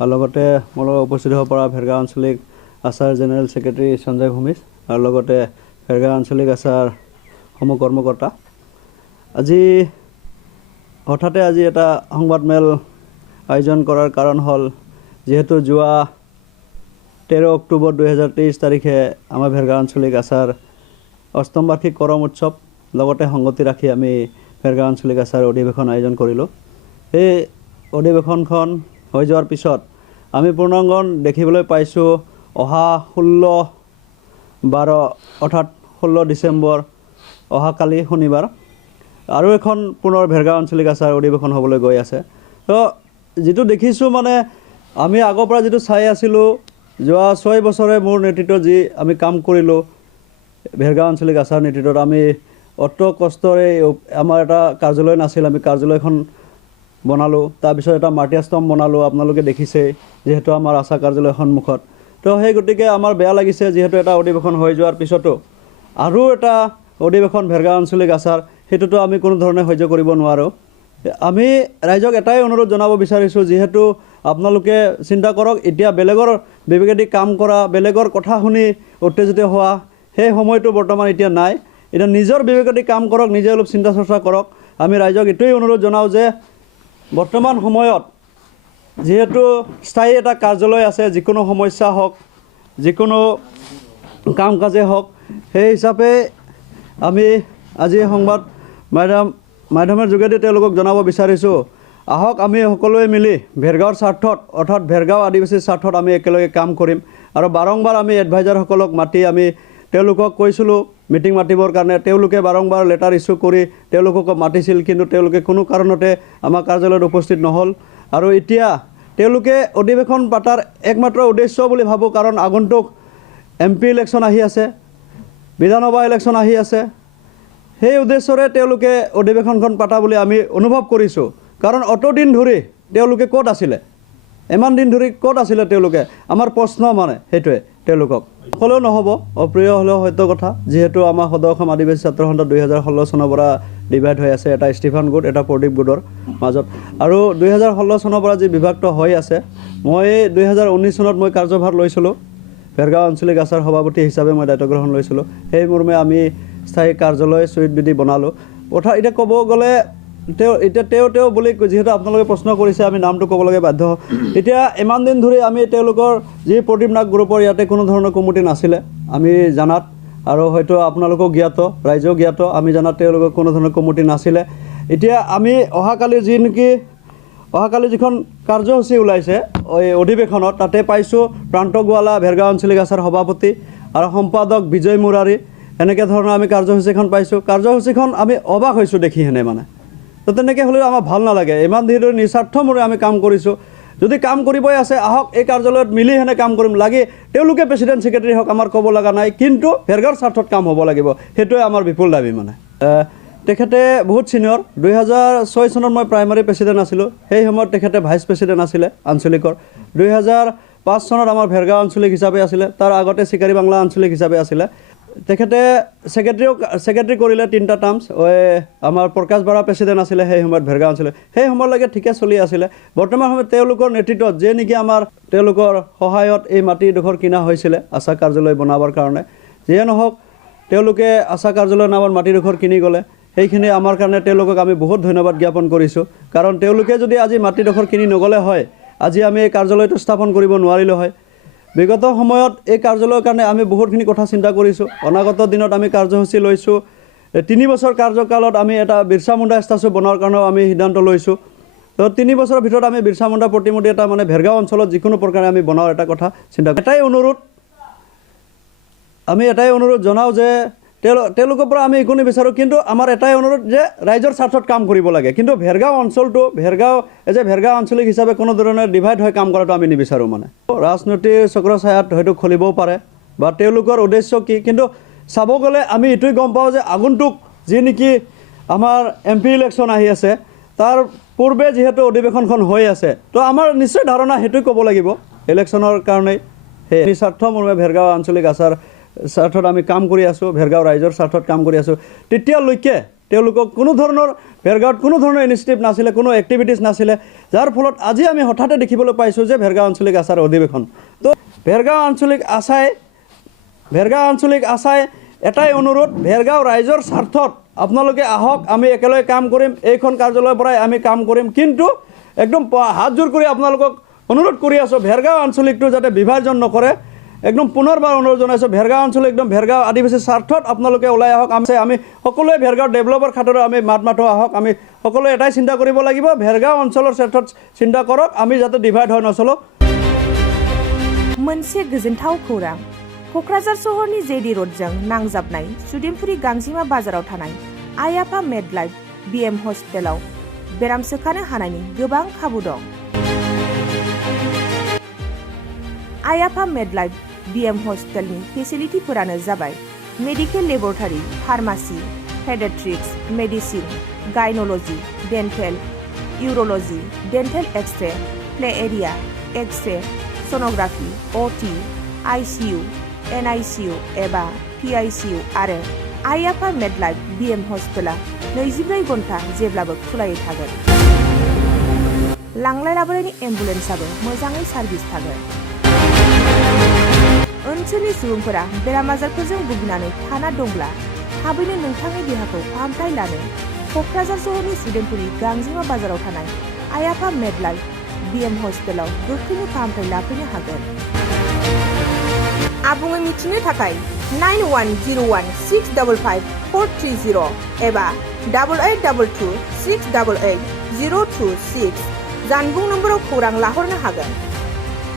আৰু লগতে মোৰ লগত উপস্থিত হ'ব পৰা ভেৰগাঁও আঞ্চলিক আচাৰ জেনেৰেল ছেক্ৰেটাৰী সঞ্জয় ভূমিজ আৰু লগতে ভেৰগাঁও আঞ্চলিক আচাৰ সমূহ কৰ্মকৰ্তা। হঠাতে আজি এটা সংবাদমেল আয়োজন কৰাৰ কাৰণ হ'ল যিহেতু যোৱা 13 অক্টোবৰ 2023 তাৰিখে আমাৰ ভেৰগাঁও আঞ্চলিক আচাৰ অষ্টম বাৰ্ষিক কৰম উৎসৱ লগতে সংগতি ৰাখি আমি ভেৰগাঁও আঞ্চলিক আচাৰ অধিৱেশন আয়োজন কৰিলোঁ। এই অধিৱেশনখন হৈ যোৱাৰ পিছত আমি পূৰ্ণাংগন দেখিবলৈ পাইছোঁ অহা 16-12 অৰ্থাৎ 16 ডিচেম্বৰ অহাকালি শনিবাৰ আৰু এখন পুনৰ ভেৰগাঁও আঞ্চলিক আচাৰ অধিৱেশন হ'বলৈ গৈ আছে। তো যিটো দেখিছোঁ মানে আমি আগৰ পৰা যিটো চাই আছিলোঁ যোৱা 6 বছৰে মোৰ নেতৃত্বত যি আমি কাম কৰিলোঁ ভেৰগাঁও আঞ্চলিক আচাৰ নেতৃত্বত আমি অত কষ্টৰে আমাৰ এটা কাৰ্যালয় নাছিল, আমি কাৰ্যালয়খন বনালোঁ, তাৰপিছত এটা মাটিয়াস্তম্ভ বনালোঁ, আপোনালোকে দেখিছেই যিহেতু আমাৰ আচাৰ কাৰ্যালয়ৰ সন্মুখত। তো সেই গতিকে আমাৰ বেয়া লাগিছে যিহেতু এটা অধিৱেশন হৈ যোৱাৰ পিছতো আৰু এটা অধিৱেশন ভেৰগাঁও আঞ্চলিক আচাৰ সেইটোতো আমি কোনো ধৰণে সহ্য কৰিব নোৱাৰোঁ। আমি ৰাইজক এটাই অনুৰোধ জনাব বিচাৰিছোঁ, যিহেতু আপোনালোকে চিন্তা কৰক এতিয়া বেলেগৰ বিবেকেদি কাম কৰা, বেলেগৰ কথা শুনি উত্তেজিত হোৱা সেই সময়টো বৰ্তমান এতিয়া নাই। এতিয়া নিজৰ বিবেকেদি কাম কৰক, নিজে অলপ চিন্তা চৰ্চা কৰক। আমি ৰাইজক এইটোৱেই অনুৰোধ জনাওঁ যে বৰ্তমান সময়ত যিহেতু স্থায়ী এটা কাৰ্যালয় আছে, যিকোনো সমস্যা হওক যিকোনো কাম কাজে হওক সেই হিচাপে আমি আজি সংবাদ মাধ্যমৰ যোগেদি তেওঁলোকক জনাব বিচাৰিছোঁ, আহক আমি সকলোৱে মিলি ভেৰগাঁৱৰ স্বাৰ্থত অৰ্থাৎ ভেৰগাঁও আদিবাসীৰ স্বাৰ্থত আমি একেলগে কাম কৰিম। আৰু বাৰংবাৰ আমি এডভাইজাৰসকলক মাতি আমি তেওঁলোকক কৈছিলোঁ মিটিং মাতিবৰ কাৰণে, তেওঁলোকে বাৰংবাৰ লেটাৰ ইছ্যু কৰি তেওঁলোকক মাতিছিল, কিন্তু তেওঁলোকে কোনো কাৰণতে আমাৰ কাৰ্যালয়ত উপস্থিত নহ'ল। আৰু এতিয়া তেওঁলোকে অধিৱেশন পাতাৰ একমাত্ৰ উদ্দেশ্য বুলি ভাবোঁ, কাৰণ আগন্তুক MP ইলেকশ্যন আহি আছে, বিধানসভা ইলেকশ্যন আহি আছে, সেই উদ্দেশ্যৰে তেওঁলোকে অধিৱেশনখন পাতা বুলি আমি অনুভৱ কৰিছোঁ। কাৰণ অতদিন ধৰি তেওঁলোকে ক'ত আছিলে, ইমান দিন ধৰি ক'ত আছিলে তেওঁলোকে, আমাৰ প্ৰশ্ন মানে সেইটোৱে। তেওঁলোকক হ'লেও নহ'ব, অপ্ৰিয় হ'লেও সত্য কথা, যিহেতু আমাৰ সদৌ অসম আদিবাসী ছাত্ৰ সন্থা 2016 চনৰ পৰা ডিভাইড হৈ আছে, এটা ষ্টিফান গোট এটা প্ৰদীপ গোটৰ মাজত। আৰু 2016 চনৰ পৰা যি বিভক্ত হৈ আছে, মই 2019 চনত মই কাৰ্যভাৰ লৈছিলোঁ, ভেৰগাঁও আঞ্চলিক আচাৰ সভাপতি হিচাপে মই দায়িত্ব গ্ৰহণ লৈছিলোঁ। সেই মৰ্মে আমি স্থায়ী কাৰ্যালয় চুইট বিধি বনালোঁ। অৰ্থাৎ এতিয়া ক'ব গ'লে তেওঁ বুলি যিহেতু আপোনালোকে প্ৰশ্ন কৰিছে আমি নামটো ক'বলগীয়া বাধ্য। এতিয়া ইমান দিন ধৰি আমি তেওঁলোকৰ যি প্ৰদীপ নাগ গ্ৰুপৰ ইয়াতে কোনো ধৰণৰ কমিটি নাছিলে আমি জানাত, আৰু হয়তো আপোনালোকেও জ্ঞাত, ৰাইজেও জ্ঞাত, আমি জানাত তেওঁলোকৰ কোনো ধৰণৰ কমিটি নাছিলে। এতিয়া আমি অহাকালি যিখন কাৰ্যসূচী ওলাইছে অধিৱেশনত, তাতে পাইছোঁ প্ৰান্ত গোৱালা ভেৰগাঁও আঞ্চলিক আচাৰ সভাপতি আৰু সম্পাদক বিজয় মুৰাৰী, এনেকৈ ধৰণৰ আমি কাৰ্যসূচীখন পাইছোঁ। কাৰ্যসূচীখন আমি অবাক হৈছোঁ দেখি হেনে মানে। তো তেনেকৈ হ'লেও আমাৰ ভাল নালাগে, ইমান ধৰি নিস্বাৰ্থমূৰে আমি কাম কৰিছোঁ। যদি কাম কৰিবই আছে আহক এই কাৰ্যালয়ত মিলি হেনে কাম কৰিম, লাগে তেওঁলোকে প্ৰেচিডেণ্ট ছেক্ৰেটাৰী হওক, আমাৰ ক'ব লগা নাই, কিন্তু ভেৰগাঁৱৰ স্বাৰ্থত কাম হ'ব লাগিব, সেইটোৱে আমাৰ বিপুল দাবী মানে। তেখেতে বহুত ছিনিয়ৰ, 2006 চনত মই প্ৰাইমাৰী প্ৰেচিডেণ্ট আছিলোঁ, সেই সময়ত তেখেতে ভাইচ প্ৰেচিডেণ্ট আছিলে আঞ্চলিকৰ। 2005 চনত আমাৰ ভেৰগাঁও আঞ্চলিক হিচাপে আছিলে, তাৰ আগতে চিকাৰী বাংলা আঞ্চলিক হিচাপে আছিলে। তেখেতে ছেক্ৰেটাৰী কৰিলে 3টা টাৰ্মছ। আমাৰ প্ৰকাশ বৰা প্ৰেচিডেণ্ট আছিলে সেই সময়ত ভেৰগাঁও আঞ্চলিক, সেই সময়লৈকে ঠিকে চলি আছিলে। বৰ্তমান সময়ত তেওঁলোকৰ নেতৃত্বত যে নেকি আমাৰ তেওঁলোকৰ সহায়ত এই মাটিডোখৰ কিনা হৈছিলে আচাৰ কাৰ্যালয় বনাবৰ কাৰণে, যিয়ে নহওক তেওঁলোকে আচাৰ কাৰ্যালয়ৰ নামত মাটিডোখৰ কিনি গ'লে, সেইখিনি আমাৰ কাৰণে তেওঁলোকক আমি বহুত ধন্যবাদ জ্ঞাপন কৰিছোঁ। কাৰণ তেওঁলোকে যদি আজি মাটিডোখৰ কিনি নগ'লে হয়, আজি আমি এই কাৰ্যালয়টো স্থাপন কৰিব নোৱাৰিলোঁ হয়। বিগত সময়ত এই কাৰ্যালয়ৰ কাৰণে আমি বহুতখিনি কথা চিন্তা কৰিছোঁ। অনাগত দিনত আমি কাৰ্যসূচী লৈছোঁ, 3 বছৰ কাৰ্যকালত আমি এটা বিৰছা মুণ্ডা ষ্টাচু বনোৱাৰ কাৰণেও আমি সিদ্ধান্ত লৈছোঁ। তো 3 বছৰৰ ভিতৰত আমি বিৰছা মুণ্ডা প্ৰতিমূৰ্তি এটা মানে ভেৰগাঁও অঞ্চলত যিকোনো প্ৰকাৰে আমি বনাওঁ এটা কথা চিন্তা। আমি এটাই অনুৰোধ জনাওঁ যে তেওঁলোকৰ পৰা আমি একো নিবিচাৰোঁ, কিন্তু আমাৰ এটাই অনুৰোধ যে ৰাইজৰ স্বাৰ্থত কাম কৰিব লাগে। কিন্তু ভেৰগাঁও অঞ্চলটো ভেৰগাঁও আঞ্চলিক হিচাপে কোনো ধৰণে ডিভাইড হৈ কাম কৰাটো আমি নিবিচাৰোঁ মানে। ৰাজনীতিৰ চক্ৰছায়াত হয়তো খুলিবও পাৰে বা তেওঁলোকৰ উদ্দেশ্য কি, কিন্তু চাব গ'লে আমি এইটোৱে গম পাওঁ যে আগন্তুক যি নেকি আমাৰ MP ইলেকশ্যন আহি আছে, তাৰ পূৰ্বে যিহেতু অধিৱেশনখন হৈ আছে, তো আমাৰ নিশ্চয় ধাৰণা সেইটোৱে ক'ব লাগিব ইলেকশ্যনৰ কাৰণেই। সেই নিস্বাৰ্থ মৰ্মে ভেৰগাঁও আঞ্চলিক আচাৰ স্বাৰ্থত আমি কাম কৰি আছোঁ, ভেৰগাঁও ৰাইজৰ স্বাৰ্থত কাম কৰি আছোঁ। তেতিয়ালৈকে তেওঁলোকক কোনো ধৰণৰ ভেৰগাঁৱত কোনো ধৰণৰ ইনিচিয়েটিভ নাছিলে, কোনো এক্টিভিটিছ নাছিলে, যাৰ ফলত আজি আমি হঠাতে দেখিবলৈ পাইছোঁ যে ভেৰগাঁও আঞ্চলিক আচাৰ অধিৱেশন। তো ভেৰগাঁও আঞ্চলিক আচাই এটাই অনুৰোধ, ভেৰগাঁও ৰাইজৰ স্বাৰ্থত আপোনালোকে আহক, আমি একেলগে কাম কৰিম, এইখন কাৰ্যালয়ৰ পৰাই আমি কাম কৰিম, কিন্তু একদম হাত জোৰ কৰি আপোনালোকক অনুৰোধ কৰি আছোঁ ভেৰগাঁও আঞ্চলিকটো যাতে বিভাজন নকৰে। একদম পুনৰবাৰ অনুৰোধ জনাইছোঁ, ভেৰগাঁও আঞ্চলিক একদম ভেৰগাঁও আদিবাসীৰ স্বাৰ্থত আপোনালোকে ওলাই আহক। আমি সকলোৱে ভেৰগাঁও ডেভেলপৰ খাতিৰত আমি মাতো আহক। আমি সকলোৱে এটাই চিন্তা কৰিব লাগিব, ভেৰগাঁও অঞ্চলৰ স্বাৰ্থত চিন্তা কৰক, আমি যাতে ডিভাইড হৈ নচলক। मोनसे गोजोनथाव खौरां, क'क्राझार सहरनि जेडि र'डजों नांजाबनाय सुदेमपुरि गांजिमा बाजाराव थानाय आइ आफा मेडलाइफ बिएम हस्पिटालाव बेराम सोखानो हानायनि गोबां खाबु दं। आइ आफा मेडलाइफ बिएम हस्पिटालनि फेसिलिटिफोरानो जाबाय medical laboratory, pharmacy, paediatrics, medicine, gynaecology, dental, urology, dental x-ray, play area, x-ray, sonography, OT, ICU, NICU एबा पिआइसिइउ आरो आइ आफा मेडलाइफ बिएम हस्पिटाला 24 घन्टा जेब्लाबो खुलायै थागोन। लांलाय लाबोलायनि एम्बुलेन्सआबो मोजाङै सार्भिस थागोन। ओनसोलनि सुबुंफोरा बेराम आजारफोरजों भुगिनानै थाना दंब्ला थाबैनो नोंथांनि देहाखौ फाहामथाय लानो क'क्राझार सहरनि सुदेमपुरि गांजिमा बाजाराव थानाय आइ आफा मेडलाइफ बिएम हस्पिटालाव गोख्रैनो फाहामथाय लाफैनो हागोन। आबुङै मिथिनो थाखाय 9101655430 एबा 8822688026 जानबुं नम्बराव खौरां लाहरनो हागोन।